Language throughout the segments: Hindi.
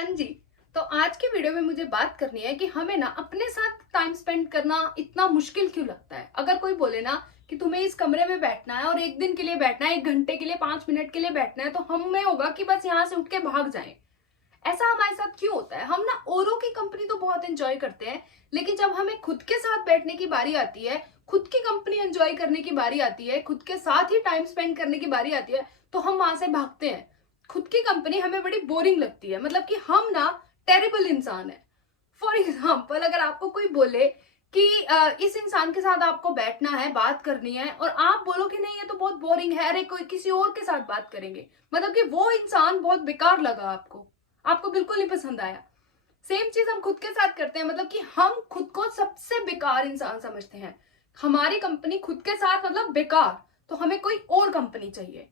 हाँ जी। तो आज की वीडियो में मुझे बात करनी है कि हमें ना अपने साथ टाइम स्पेंड करना इतना मुश्किल क्यों लगता है। अगर कोई बोले ना कि तुम्हें इस कमरे में बैठना है और एक दिन के लिए बैठना है, 1 घंटे के लिए, 5 मिनट के लिए बैठना है, तो हमें होगा कि बस यहाँ से उठ के भाग जाएं। ऐसा हमारे साथ क्यों होता है? हम ना औरों की कंपनी तो बहुत एंजॉय करते हैं, लेकिन जब हमें खुद के साथ बैठने की बारी आती है, खुद की कंपनी एंजॉय करने की बारी आती है, खुद के साथ ही टाइम स्पेंड करने की बारी आती है, तो हम वहां से भागते हैं। खुद की कंपनी हमें बड़ी बोरिंग लगती है, मतलब कि हम ना टेरिबल इंसान है। फॉर एग्जाम्पल, अगर आपको कोई बोले कि इस इंसान के साथ आपको बैठना है, बात करनी है, और आप बोलो कि नहीं ये तो बहुत बोरिंग है, अरे कोई किसी और के साथ बात करेंगे, मतलब कि वो इंसान बहुत बेकार लगा आपको, आपको बिल्कुल नहीं पसंद आया। सेम चीज हम खुद के साथ करते हैं, मतलब कि हम खुद को सबसे बेकार इंसान समझते हैं। हमारी कंपनी खुद के साथ मतलब बेकार, तो हमें कोई और कंपनी चाहिए।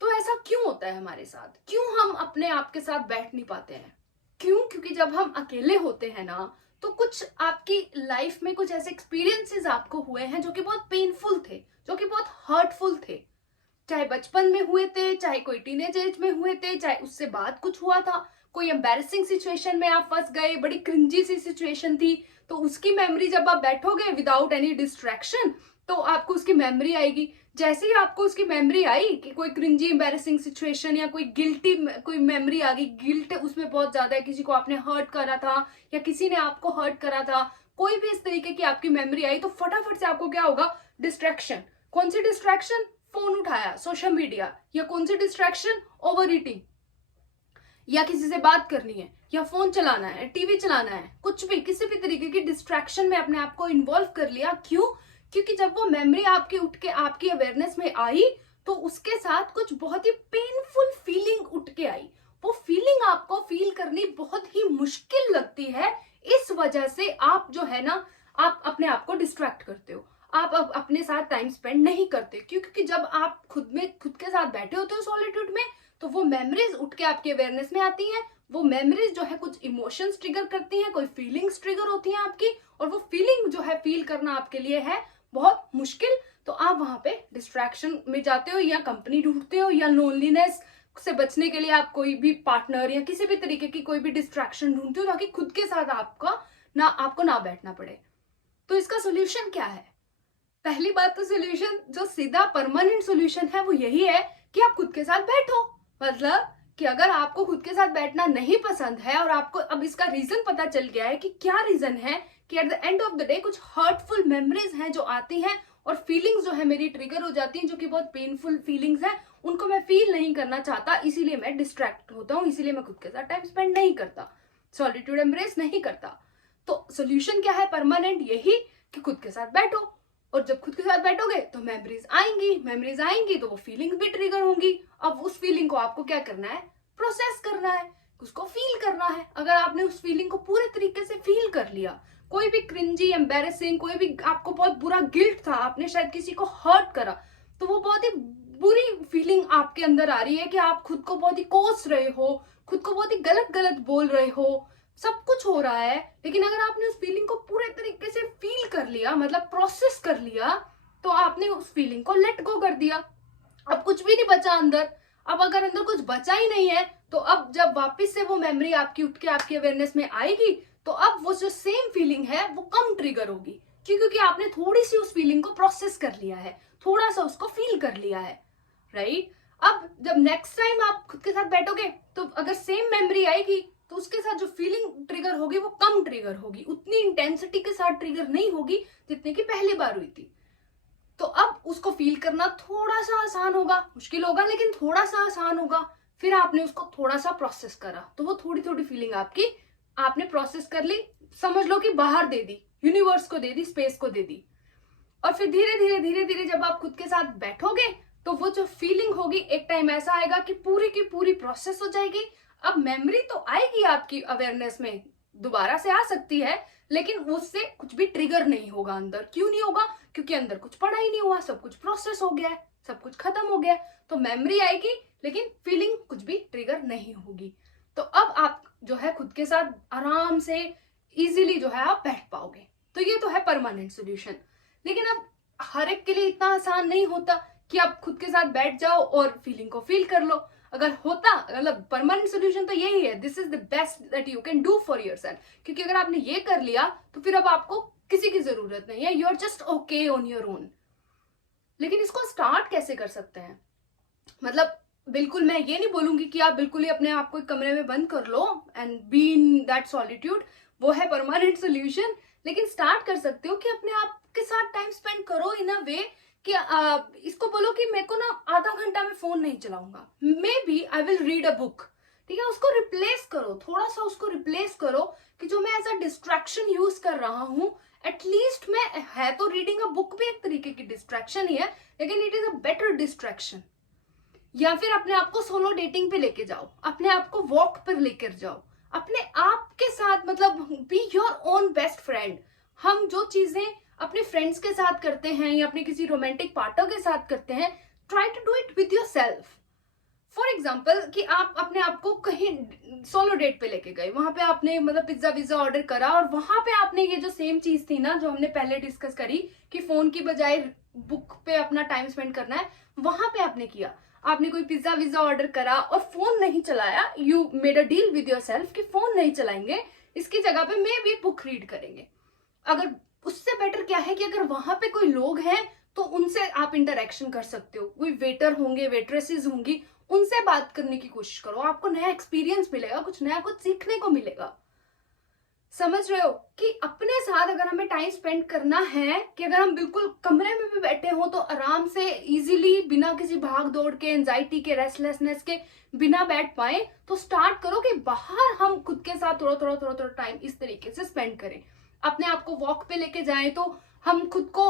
तो ऐसा क्यों होता है हमारे साथ? क्यों हम अपने आप के साथ बैठ नहीं पाते हैं? क्यों? क्योंकि जब हम अकेले होते हैं ना, तो कुछ आपकी लाइफ में कुछ ऐसे एक्सपीरियंसेस आपको हुए हैं जो कि बहुत पेनफुल थे, जो कि बहुत हर्टफुल थे। चाहे बचपन में हुए थे, चाहे कोई टीनेज एज में हुए थे, चाहे उससे बाद कुछ हुआ था, कोई एम्बैरेसिंग सिचुएशन में आप फंस गए, बड़ी क्रिंजी सी सिचुएशन थी, तो उसकी मेमोरी जब आप बैठोगे विदाउट एनी डिस्ट्रैक्शन, तो आपको उसकी मेमोरी आएगी। जैसे ही आपको उसकी मेमोरी आई कि कोई क्रिंजी एम्बैरेसिंग सिचुएशन या कोई गिल्टी, कोई मेमोरी आ गई, गिल्ट उसमें बहुत ज्यादा है, किसी को आपने हर्ट करा था या किसी ने आपको हर्ट करा था, कोई भी इस तरीके की आपकी मेमोरी आई, तो फटाफट से आपको क्या होगा? डिस्ट्रैक्शन। कौन सी डिस्ट्रैक्शन? फोन उठाया, सोशल मीडिया। या कौन सी डिस्ट्रैक्शन? ओवर ईटिंग, या किसी से बात करनी है, या फोन चलाना है, टीवी चलाना है, कुछ भी, किसी भी तरीके की डिस्ट्रैक्शन में अपने आप को इन्वॉल्व कर लिया। क्यों? क्योंकि जब वो मेमोरी आपकी उठ के आपकी अवेयरनेस में आई, तो उसके साथ कुछ बहुत ही पेनफुल फीलिंग उठ के आई। वो फीलिंग आपको फील करनी बहुत ही मुश्किल लगती है। इस वजह से आप जो है ना, आप अपने आप को डिस्ट्रैक्ट करते हो, आप अब अपने साथ टाइम स्पेंड नहीं करते। क्यों? क्योंकि जब आप खुद के साथ बैठे होते हो सॉलिट्यूड में, तो वो मेमोरीज उठ के आपके अवेयरनेस में आती हैं। वो मेमोरीज जो है कुछ इमोशंस ट्रिगर करती हैं, कोई फीलिंग्स ट्रिगर होती हैं आपकी, और वो फीलिंग जो है फील करना आपके लिए है बहुत मुश्किल। तो आप वहां पे डिस्ट्रैक्शन में जाते हो, या कंपनी ढूंढते हो, या लोनलीनेस से बचने के लिए आप कोई भी पार्टनर या किसी भी तरीके की कोई भी डिस्ट्रैक्शन ढूंढते हो, ताकि खुद के साथ आपको ना बैठना पड़े। तो इसका सोल्यूशन क्या है? पहली बात तो सोल्यूशन जो सीधा परमानेंट सोल्यूशन है वो यही है कि आप खुद के साथ बैठो। मतलब कि अगर आपको खुद के साथ बैठना नहीं पसंद है, और आपको अब इसका रीजन पता चल गया है कि क्या रीजन है, कि at the end of the day कुछ हर्टफुल मेमोरीज हैं जो आती हैं, और फीलिंग्स जो है मेरी ट्रिगर हो जाती हैं, जो कि बहुत पेनफुल फीलिंग्स हैं, उनको मैं फील नहीं करना चाहता, इसीलिए मैं डिस्ट्रैक्ट होता हूँ, इसीलिए मैं खुद के साथ टाइम स्पेंड नहीं करता, सॉलिट्यूड एम्ब्रेस नहीं करता। तो सोल्यूशन क्या है परमानेंट? यही कि खुद के साथ बैठो। और जब खुद के साथ बैठोगे तो मेमोरीज आएंगी, तो वो फीलिंग्स भी ट्रिगर होंगी। अब उस फीलिंग को आपको क्या करना है? प्रोसेस करना है, उसको फील करना है। अगर आपने उस फीलिंग को पूरे तरीके से फील कर लिया, कोई भी क्रिंजी, एम्बेरसिंग, कोई भी आपको बहुत बुरा गिल्ट था, आपने शायद किसी को हर्ट करा, तो वो बहुत ही बुरी फीलिंग आपके अंदर आ रही है कि आप खुद को बहुत ही कोस रहे हो, खुद को बहुत ही गलत गलत बोल रहे हो, सब कुछ हो रहा है। लेकिन अगर आपने उस फीलिंग को पूरे तरीके से फील कर लिया, मतलब प्रोसेस कर लिया, तो आपने उस फीलिंग को लेट गो कर दिया। अब कुछ भी नहीं बचा अंदर। अब अगर अंदर कुछ बचा ही नहीं है, तो अब जब वापस से वो मेमोरी आपकी उठ के आपकी अवेयरनेस में आएगी, तो अब वो जो सेम फीलिंग है वो कम ट्रिगर होगी। क्योंकि आपने थोड़ी सी उस फीलिंग को प्रोसेस कर लिया है, थोड़ा सा उसको फील कर लिया है, राइट? अब जब नेक्स्ट टाइम आप खुद के साथ बैठोगे, तो अगर सेम मेमोरी आएगी, तो उसके साथ जो फीलिंग ट्रिगर होगी वो कम ट्रिगर होगी, उतनी इंटेंसिटी के साथ ट्रिगर नहीं होगी जितने की पहली बार हुई थी। तो अब उसको फील करना थोड़ा सा आसान होगा, मुश्किल होगा लेकिन थोड़ा सा आसान होगा। फिर आपने उसको थोड़ा सा प्रोसेस करा, तो वो थोड़ी थोड़ी फीलिंग आपकी आपने प्रोसेस कर ली, समझ लो कि बाहर दे दी, यूनिवर्स को दे दी, स्पेस को दे दी। और फिर धीरे धीरे जब आप खुद के साथ बैठोगे, तो वो जो फीलिंग होगी, एक टाइम ऐसा आएगा कि पूरी की पूरी प्रोसेस हो जाएगी। अब मेमोरी तो आएगी आपकी अवेयरनेस में, दोबारा से आ सकती है, लेकिन उससे कुछ भी ट्रिगर नहीं होगा अंदर। क्यों नहीं होगा? क्योंकि अंदर कुछ पड़ा ही नहीं हुआ, सब कुछ प्रोसेस हो गया है, सब कुछ खत्म हो गया है। तो मेमोरी आएगी लेकिन फीलिंग कुछ भी ट्रिगर नहीं होगी। तो अब आप जो है खुद के साथ आराम से इजीली जो है आप बैठ पाओगे। तो ये तो है परमानेंट सोल्यूशन। लेकिन अब हर एक के लिए इतना आसान नहीं होता कि आप खुद के साथ बैठ जाओ और फीलिंग को फील कर लो। अगर होता, मतलब परमानेंट सोल्यूशन तो यही है, this is the best that you can do for yourself, क्योंकि अगर आपने ये कर लिया तो फिर अब आपको किसी की जरूरत नहीं है, you are just okay on your own. लेकिन इसको स्टार्ट कैसे कर सकते हैं? मतलब बिल्कुल मैं ये नहीं बोलूंगी कि आप बिल्कुल ही अपने आप को एक कमरे में बंद कर लो and be in that solitude, वो है परमानेंट सोल्यूशन। लेकिन स्टार्ट कर सकते हो कि अपने आप के साथ टाइम स्पेंड करो इन अ वे कि इसको बोलो कि मेरे को ना आधा घंटा में फोन नहीं चलाऊंगा, may be I will read a book. ठीक है, उसको रिप्लेस करो, थोड़ा सा उसको रिप्लेस करो कि जो मैं एज अ डिस्ट्रैक्शन यूज कर रहा हूँ, एटलीस्ट मैं, है तो रीडिंग अ बुक भी एक तरीके की डिस्ट्रैक्शन ही है, लेकिन it is a better distraction. या फिर अपने आप को सोलो डेटिंग पे लेके जाओ, अपने आप को वॉक पर लेकर जाओ, अपने आप के साथ, मतलब be your own best friend. हम जो चीजें अपने फ्रेंड्स के साथ करते हैं या अपने किसी रोमांटिक पार्टनर के साथ करते हैं, try to do it with yourself. For example कि आप अपने आप को कहीं सोलो डेट पे लेके गए, वहां पे आपने मतलब पिज्जा विज्जा ऑर्डर करा, और वहां पे आपने ये जो सेम चीज थी ना जो हमने पहले डिस्कस करी कि फोन की बजाय बुक पे अपना टाइम स्पेंड करना है, वहां पे आपने किया, आपने कोई पिज्जा विज्जा ऑर्डर करा और फोन नहीं चलाया, you made a deal with your self कि फोन नहीं चलाएंगे, इसकी जगह पे मे बी बुक रीड करेंगे। अगर उससे बेटर क्या है कि अगर वहां पे कोई लोग हैं तो उनसे आप इंटरेक्शन कर सकते हो, कोई वेटर होंगे, वेट्रेसेस होंगी, उनसे बात करने की कोशिश करो, आपको नया एक्सपीरियंस मिलेगा, कुछ नया कुछ सीखने को मिलेगा। समझ रहे हो कि अपने साथ अगर हमें टाइम स्पेंड करना है, कि अगर हम बिल्कुल कमरे में भी बैठे हो तो आराम से इजीली बिना किसी भाग दौड़ के, एंजाइटी के, रेस्टलेसनेस के बिना बैठ पाए, तो स्टार्ट करो कि बाहर हम खुद के साथ थोड़ा थोड़ा थोड़ा थोड़ा टाइम इस तरीके से स्पेंड करें। अपने आप को वॉक पे लेके जाएं तो हम खुद को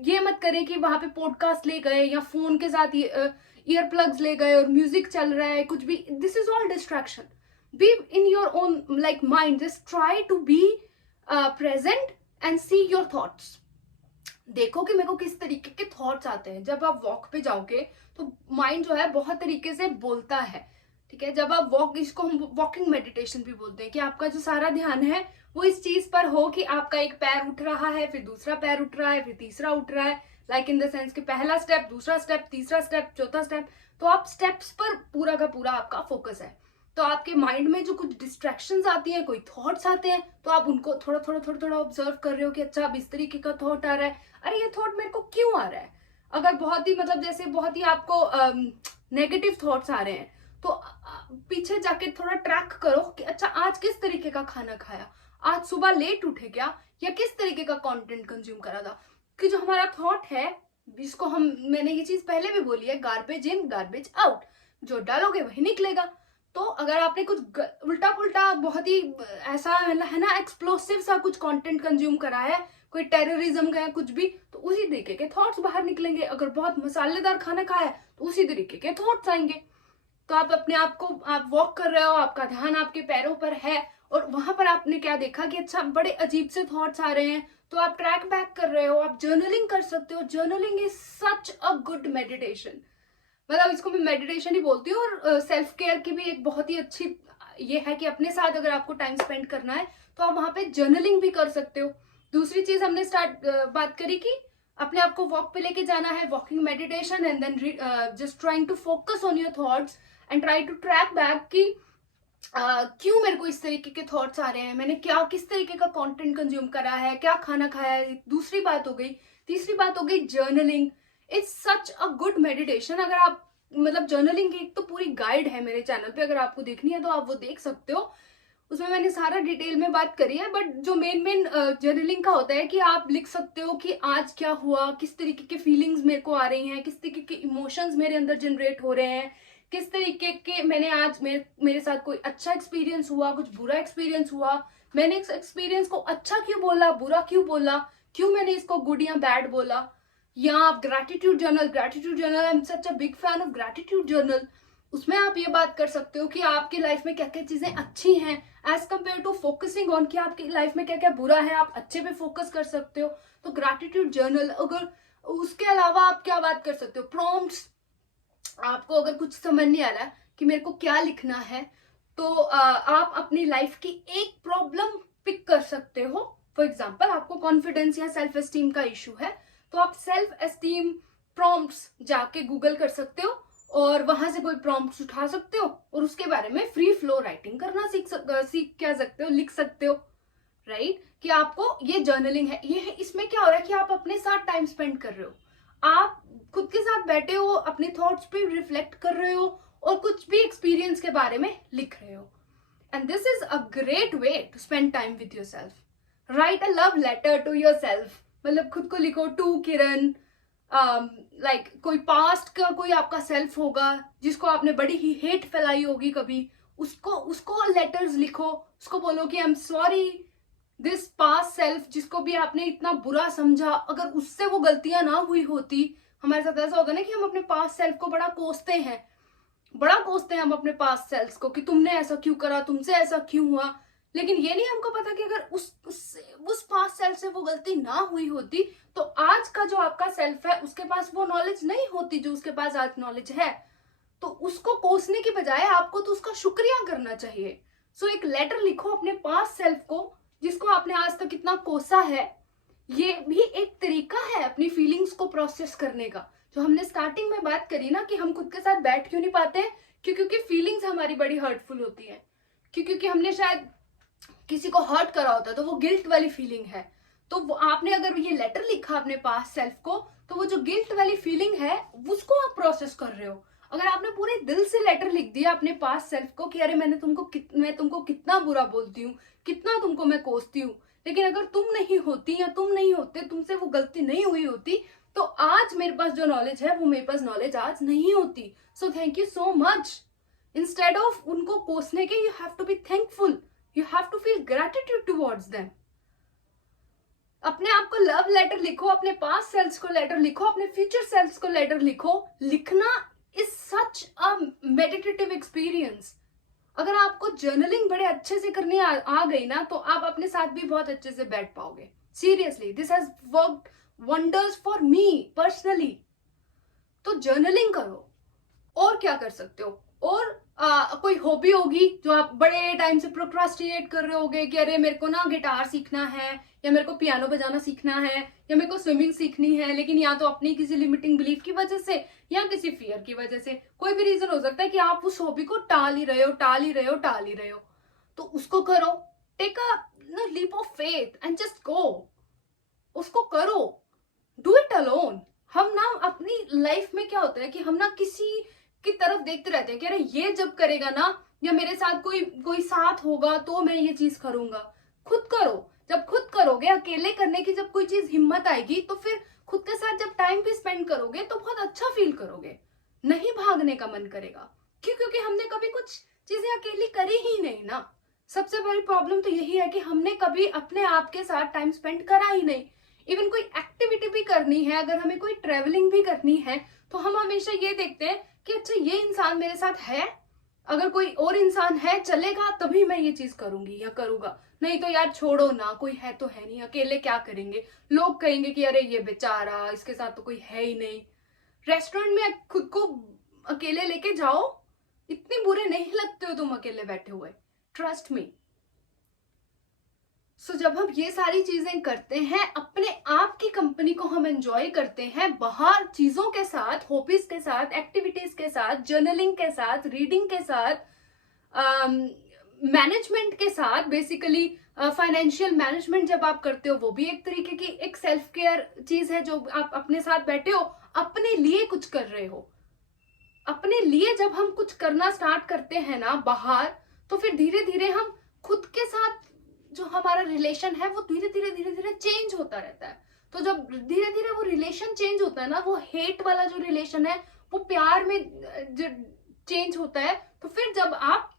ये मत करें कि वहां पे पॉडकास्ट ले गए या फोन के साथ ईयर प्लग्स ले गए और म्यूजिक चल रहा है, कुछ भी, this is all distraction. be in your own like mind, just try to be present and see your thoughts। देखो कि मेरे को किस तरीके के थॉट्स आते हैं। जब आप वॉक पे जाओगे तो माइंड जो है बहुत तरीके से बोलता है, ठीक है। जब आप वॉक, इसको हम वॉकिंग मेडिटेशन भी बोलते हैं, कि आपका जो सारा ध्यान है वो इस चीज पर हो कि आपका एक पैर उठ रहा है, फिर दूसरा पैर उठ रहा है, फिर तीसरा उठ रहा है, लाइक इन द सेंस कि पहला स्टेप, दूसरा स्टेप, तीसरा स्टेप, चौथा स्टेप। तो आप स्टेप्स पर पूरा का पूरा आपका फोकस है। तो आपके माइंड में जो कुछ डिस्ट्रैक्शंस आती हैं, कोई थॉट्स आते हैं, तो आप उनको थोड़ा थोड़ा थोड़ा थोड़ा ऑब्जर्व कर रहे हो कि अच्छा अब इस तरीके का थॉट आ रहा है, अरे ये थॉट मेरे को क्यों आ रहा है। अगर बहुत ही मतलब जैसे बहुत ही आपको नेगेटिव थॉट्स आ रहे हैं, तो पीछे जाके थोड़ा ट्रैक करो कि अच्छा आज किस तरीके का खाना खाया, आज सुबह लेट उठे क्या, या किस तरीके का कंटेंट कंज्यूम करा था। कि जो हमारा थॉट है, जिसको हम, मैंने ये चीज पहले भी बोली है, गार्बेज इन गार्बेज आउट, जो डालोगे वही निकलेगा। तो अगर आपने कुछ उल्टा पुल्टा बहुत ही ऐसा है ना एक्सप्लोसिव सा कुछ कंटेंट कंज्यूम करा है, कोई टेररिज्म का या कुछ भी, तो उसी तरीके के थॉट्स बाहर निकलेंगे। अगर बहुत मसालेदार खाना खाया है तो उसी तरीके के थॉट्स आएंगे। तो आप अपने आप को, आप वॉक कर रहे हो, आपका ध्यान आपके पैरों पर है, और वहां पर आपने क्या देखा कि अच्छा बड़े अजीब से थॉट्स आ रहे हैं, तो आप ट्रैक बैक कर रहे हो, आप जर्नलिंग कर सकते हो। Journaling is such a good meditation, मतलब इसको मैं मेडिटेशन ही बोलती हूँ। और सेल्फ केयर की भी एक बहुत ही अच्छी ये है कि अपने साथ अगर आपको टाइम स्पेंड करना है तो आप वहां पे जर्नलिंग भी कर सकते हो। दूसरी चीज हमने बात करी कि अपने आप को वॉक पे लेके जाना है, walking meditation, and then just trying to focus on your thoughts and try to track back कि क्यों मेरे को इस तरीके के थॉट्स आ रहे हैं, मैंने क्या किस तरीके का कंटेंट कंज्यूम करा है, क्या खाना खाया है। दूसरी बात हो गई। तीसरी बात हो गई journaling. It's such a good meditation. अगर आप मतलब जर्नलिंग की एक तो पूरी गाइड है मेरे चैनल पे, अगर आपको देखनी है तो आप वो देख सकते हो, उसमें मैंने सारा डिटेल में बात करी है। बट जो मेन जर्नलिंग का होता है कि आप लिख सकते हो कि आज क्या हुआ, किस तरीके के फीलिंग्स मेरे को आ रही हैं, किस तरीके के इमोशंस मेरे अंदर जनरेट हो रहे हैं, किस तरीके के मैंने आज मेरे साथ कोई अच्छा एक्सपीरियंस हुआ, कुछ बुरा एक्सपीरियंस हुआ, मैंने इस एक्सपीरियंस को अच्छा क्यों बोला, बुरा क्यों बोला, क्यों मैंने इसको गुड या बैड बोला। या आप gratitude journal, I am such a big fan of gratitude journal. उसमें आप ये बात कर सकते हो कि आपकी लाइफ में क्या क्या चीजें अच्छी हैं as compare to focusing on कि आपकी लाइफ में क्या क्या बुरा है, आप अच्छे पे फोकस कर सकते हो। तो ग्रैटिट्यूड जर्नल। अगर उसके अलावा आप क्या बात कर सकते हो, प्रॉम्प्ट्स। आपको अगर कुछ समझ नहीं आ रहा कि मेरे को क्या लिखना है, तो आप अपनी लाइफ की एक प्रॉब्लम पिक कर सकते हो। फॉर एग्जाम्पल आपको कॉन्फिडेंस या सेल्फ एस्टीम का इशू है, तो आप सेल्फ एस्टीम प्रॉम्प्ट्स जाके गूगल कर सकते हो और वहां से कोई प्रॉम्प्ट्स उठा सकते हो और उसके बारे में फ्री फ्लो राइटिंग करना सीख क्या सकते हो, लिख सकते हो, राइट? कि आपको ये जर्नलिंग है, ये है, इसमें क्या हो रहा है कि आप अपने साथ टाइम स्पेंड कर रहे हो, आप खुद के साथ बैठे हो, अपने थॉट्स पे रिफ्लेक्ट कर रहे हो और कुछ भी एक्सपीरियंस के बारे में लिख रहे हो। And this is a great way to spend time with yourself. Write a love letter to yourself, मतलब खुद को लिखो, टू किरण, लाइक कोई पास्ट का कोई आपका सेल्फ होगा जिसको आपने बड़ी ही हेट फैलाई होगी कभी, उसको उसको लेटर्स लिखो, उसको बोलो कि I am sorry this past self, जिसको भी आपने इतना बुरा समझा, अगर उससे वो गलतियां ना हुई होती। हमारे साथ ऐसा होता है ना कि हम अपने पास्ट सेल्फ को बड़ा कोसते हैं हम अपने पास्ट सेल्फ को कि तुमने ऐसा क्यों करा, तुमसे ऐसा क्यों हुआ, लेकिन ये नहीं हमको पता कि अगर उस पास्ट सेल्फ से वो गलती ना हुई होती तो आज का जो आपका सेल्फ है उसके पास वो नॉलेज नहीं होती जो उसके पास आज नॉलेज है। तो उसको कोसने की बजाय आपको तो उसका शुक्रिया करना चाहिए। सो एक लेटर लिखो अपने पास्ट सेल्फ को जिसको आपने आज तक इतना कोसा है। ये भी एक तरीका है अपनी फीलिंग्स को प्रोसेस करने का। जो हमने स्टार्टिंग में बात करी ना कि हम खुद के साथ बैठ क्यों नहीं पाते हैं, क्योंकि फीलिंग्स हमारी बड़ी हर्टफुल होती है, क्योंकि हमने शायद किसी को हर्ट करा होता है तो वो गिल्ट वाली फीलिंग है। तो वो आपने अगर ये लेटर लिखा अपने पास सेल्फ को तो वो जो गिल्ट वाली फीलिंग है उसको आप प्रोसेस कर रहे हो। अगर आपने पूरे दिल से लेटर लिख दिया अपने पास सेल्फ को कि अरे मैं तुमको कितना बुरा बोलती हूँ, कितना तुमको मैं कोसती हूँ, लेकिन अगर तुम नहीं होती या तुम नहीं होते, तुमसे वो गलती नहीं हुई होती तो आज मेरे पास जो नॉलेज है वो मेरे पास नॉलेज आज नहीं होती। So thank you so much. Instead of उनको कोसने के, you have to be thankful, you have to feel gratitude towards them. अपने आप को लव लेटर लिखो, अपने पास्ट सेल्स को लेटर लिखो, अपने फ्यूचर सेल्स को लेटर लिखो। लिखना is such a meditative experience. अगर आपको जर्नलिंग बड़े अच्छे से करनी आ गई ना तो आप अपने साथ भी बहुत अच्छे से बैठ पाओगे। Seriously this has worked wonders for me personally. तो जर्नलिंग करो। और क्या कर सकते हो? और कोई हॉबी होगी जो आप बड़े टाइम से प्रोक्रास्टिनेट कर रहे होगे कि अरे मेरे को ना गिटार सीखना है, या मेरे को पियानो बजाना सीखना है, या मेरे को स्विमिंग सीखनी है, लेकिन या तो अपनी किसी लिमिटिंग बिलीफ की वजह से या किसी फियर की वजह से, कोई भी रीजन हो सकता है कि आप उस हॉबी को टाल ही रहे हो। तो उसको करो। Take a leap of faith and just go. उसको करो। Do it alone. हम ना अपनी लाइफ में क्या होता है कि हम ना किसी की तरफ देखते रहते हैं कि अरे ये जब करेगा ना, या मेरे साथ कोई साथ होगा तो मैं ये चीज करूंगा। खुद करो। जब खुद करोगे, अकेले करने की जब कोई चीज हिम्मत आएगी तो फिर खुद के साथ जब टाइम भी स्पेंड करोगे तो बहुत अच्छा फील करोगे, नहीं भागने का मन करेगा। क्योंकि हमने कभी कुछ चीजें अकेली करी ही नहीं ना। सबसे बड़ी प्रॉब्लम तो यही है कि हमने कभी अपने आप के साथ टाइम स्पेंड करा ही नहीं। इवन कोई एक्टिविटी भी करनी है, अगर हमें कोई ट्रेवलिंग भी करनी है तो हम हमेशा ये देखते हैं कि अच्छा ये इंसान मेरे साथ है, अगर कोई और इंसान है चलेगा तभी मैं ये चीज करूंगी या करूंगा, नहीं तो यार छोड़ो ना, कोई है तो है नहीं, अकेले क्या करेंगे, लोग कहेंगे कि अरे ये बेचारा, इसके साथ तो कोई है ही नहीं। रेस्टोरेंट में खुद को अकेले लेके जाओ, इतने बुरे नहीं लगते हो तुम अकेले बैठे हुए, ट्रस्ट मी। सो जब हम ये सारी चीजें करते हैं, अपने आप की कंपनी को हम एंजॉय करते हैं, बाहर चीजों के साथ, हॉबीज के साथ, एक्टिविटीज के साथ, जर्नलिंग के साथ, रीडिंग के साथ, मैनेजमेंट के साथ, बेसिकली फाइनेंशियल मैनेजमेंट जब आप करते हो वो भी एक तरीके की एक सेल्फ केयर चीज है। जो आप अपने साथ बैठे हो, अपने लिए कुछ कर रहे हो। अपने लिए जब हम कुछ करना स्टार्ट करते हैं ना बाहर, तो फिर धीरे धीरे हम खुद के साथ जो हमारा रिलेशन है वो धीरे धीरे चेंज होता रहता है। तो जब धीरे धीरे वो रिलेशन चेंज होता है ना, वो हेट वाला जो रिलेशन है वो प्यार में चेंज होता है। तो फिर जब आप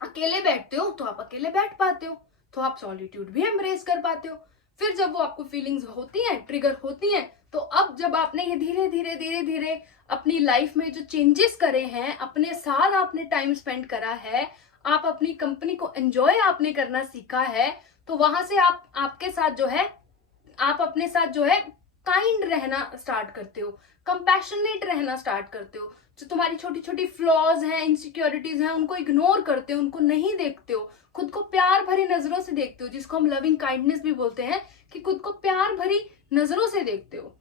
अकेले बैठते हो तो आप अकेले बैठ पाते हो, तो आप सॉलिट्यूड भी एम्ब्रेस कर पाते हो। फिर जब वो आपको फीलिंग्स होती हैं, ट्रिगर होती हैं, तो अब जब आपने ये धीरे धीरे अपनी लाइफ में जो चेंजेस करे हैं, अपने साथ आपने टाइम स्पेंड करा है, आप अपनी कंपनी को एंजॉय आपने करना सीखा है, तो वहां से आप आपके साथ जो है, आप अपने साथ जो है काइंड रहना स्टार्ट करते हो, कंपैशनेट रहना स्टार्ट करते हो। जो तुम्हारी छोटी छोटी फ्लॉज हैं, इनसिक्योरिटीज हैं, उनको इग्नोर करते हो, उनको नहीं देखते हो, खुद को प्यार भरी नजरों से देखते हो, जिसको हम लविंग काइंडनेस भी बोलते हैं, कि खुद को प्यार भरी नजरों से देखते हो।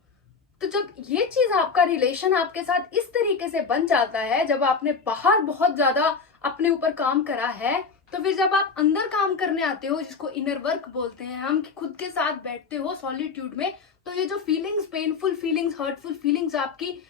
तो जब ये चीज आपका रिलेशन आपके साथ इस तरीके से बन जाता है, जब आपने बाहर बहुत ज्यादा अपने ऊपर काम करा है, तो फिर जब आप अंदर काम करने आते हो, जिसको इनर वर्क बोलते हैं हम, कि खुद के साथ बैठते हो सॉलिट्यूड में, तो ये जो feelings, painful feelings, hurtful feelings आपकी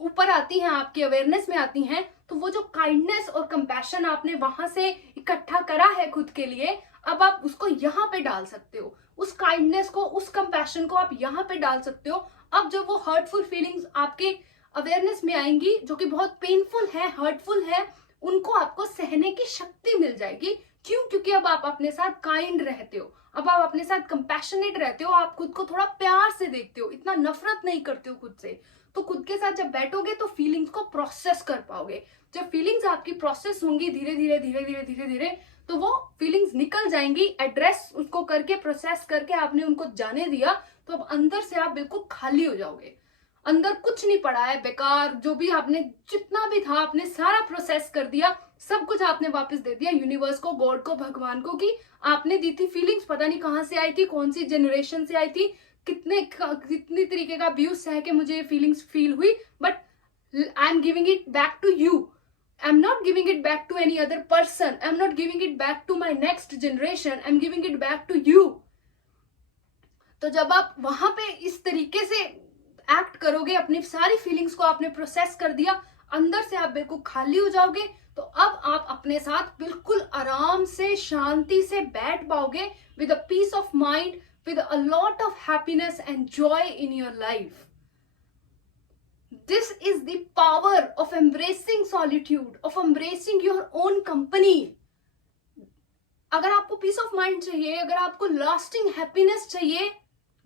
ऊपर आती हैं, आपकी अवेयरनेस में आती हैं, तो वो जो काइंडनेस और कंपैशन आपने वहां से इकट्ठा करा है खुद के लिए, अब आप उसको यहाँ पे डाल सकते हो। उस काइंडनेस को, उस कंपैशन को आप यहाँ पे डाल सकते हो। अब जब वो हर्टफुल फीलिंग्स आपके अवेयरनेस में आएंगी, जो कि बहुत पेनफुल है, हर्टफुल है, उनको आपको सहने की शक्ति मिल जाएगी। क्यों? क्योंकि अब आप अपने साथ काइंड रहते हो, अब आप अपने साथ कंपैशनेट रहते हो, आप खुद को थोड़ा प्यार से देखते हो, इतना नफरत नहीं करते हो खुद से। तो खुद के साथ जब बैठोगे तो फीलिंग्स को प्रोसेस कर पाओगे। जब फीलिंग्स आपकी प्रोसेस होंगी धीरे धीरे धीरे धीरे धीरे धीरे, तो वो फीलिंग्स निकल जाएंगी। एड्रेस उसको करके, प्रोसेस करके आपने उनको जाने दिया, तो अब अंदर से आप बिल्कुल खाली हो जाओगे। अंदर कुछ नहीं पड़ा है बेकार, जो भी आपने, जितना भी था आपने सारा प्रोसेस कर दिया, सब कुछ आपने वापस दे दिया यूनिवर्स को, गॉड को, भगवान को, कि आपने दी थी फीलिंग्स, पता नहीं कहां से आई थी, कौन सी जनरेशन से आई थी, कितनी तरीके का अब्यूज सह के मुझे ये फीलिंग्स फील हुई, but I am giving it back to you. I'm not giving it back to any other person. I'm not giving it back to my next generation. I'm giving it back to you. तो जब आप वहां पे इस तरीके से एक्ट करोगे, अपनी सारी फीलिंग्स को आपने प्रोसेस कर दिया, अंदर से आप बिल्कुल खाली हो जाओगे, तो अब आप अपने साथ बिल्कुल आराम से, शांति से बैठ पाओगे, with a peace of mind, with a lot of happiness and joy in your life. This is the power of embracing solitude, of embracing your own company. अगर आपको पीस ऑफ माइंड चाहिए, अगर आपको लास्टिंग हैप्पीनेस चाहिए,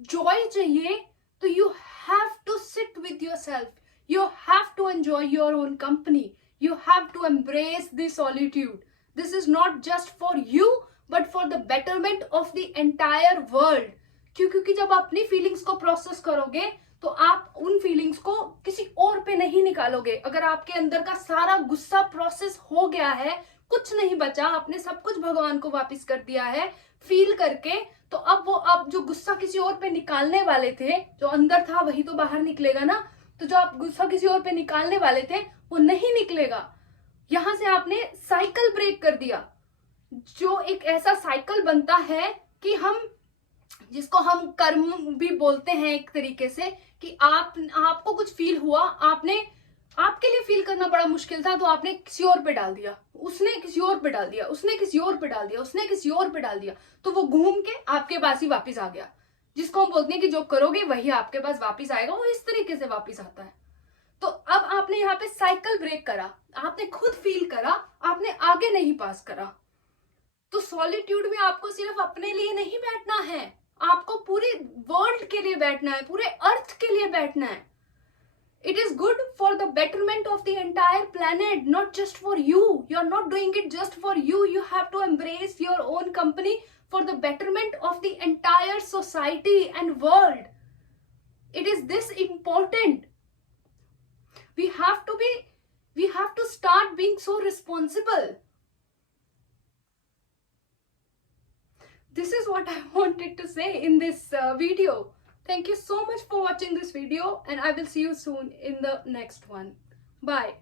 जॉय चाहिए, तो you have to sit with yourself, you have to enjoy your own company, you have to embrace the solitude. This is not just for you but for the betterment of the entire world. क्योंकि जब अपनी फीलिंग्स को प्रोसेस करोगे, तो आप उन फीलिंग्स को किसी और पे नहीं निकालोगे. अगर आपके अंदर का सारा गुस्सा प्रोसेस हो गया है, कुछ नहीं बचा, आपने सब कुछ भगवान को वापस कर दिया है फील करके, तो अब जो गुस्सा किसी और पे निकालने वाले थे, जो अंदर था वही तो बाहर निकलेगा ना. तो जो आप गुस्सा किसी और पे निकालने वाले थे, वो नहीं निकलेगा. यहां से आपने साइकिल ब्रेक कर दिया, जो एक ऐसा साइकिल बनता है कि जिसको हम कर्म भी बोलते हैं एक तरीके से, कि आपको कुछ फील हुआ, आपके लिए फील करना बड़ा मुश्किल था, तो आपने किसी और पे डाल दिया, उसने किसी और पे डाल दिया, उसने किसी और पे डाल दिया, उसने किसी और पे डाल दिया, तो वो घूम के आपके पास ही वापिस आ गया. जिसको हम बोलते हैं कि जो करोगे वही आपके पास वापिस आएगा, वो इस तरीके से वापिस आता है. तो अब आपने यहाँ पे साइकिल ब्रेक करा, आपने खुद फील करा, आपने आगे नहीं पास करा. तो सॉलिट्यूड में आपको सिर्फ अपने लिए नहीं बैठना है, आपको पूरे वर्ल्ड के लिए बैठना है, पूरे अर्थ के लिए बैठना है. It is good for the betterment of the entire planet, not just for you. You are not doing it just for you. You have to embrace your own company for the betterment of the entire society and world. It is this important. We have to start being so responsible. This is what I wanted to say in this video. Thank you so much for watching this video, and I will see you soon in the next one. Bye.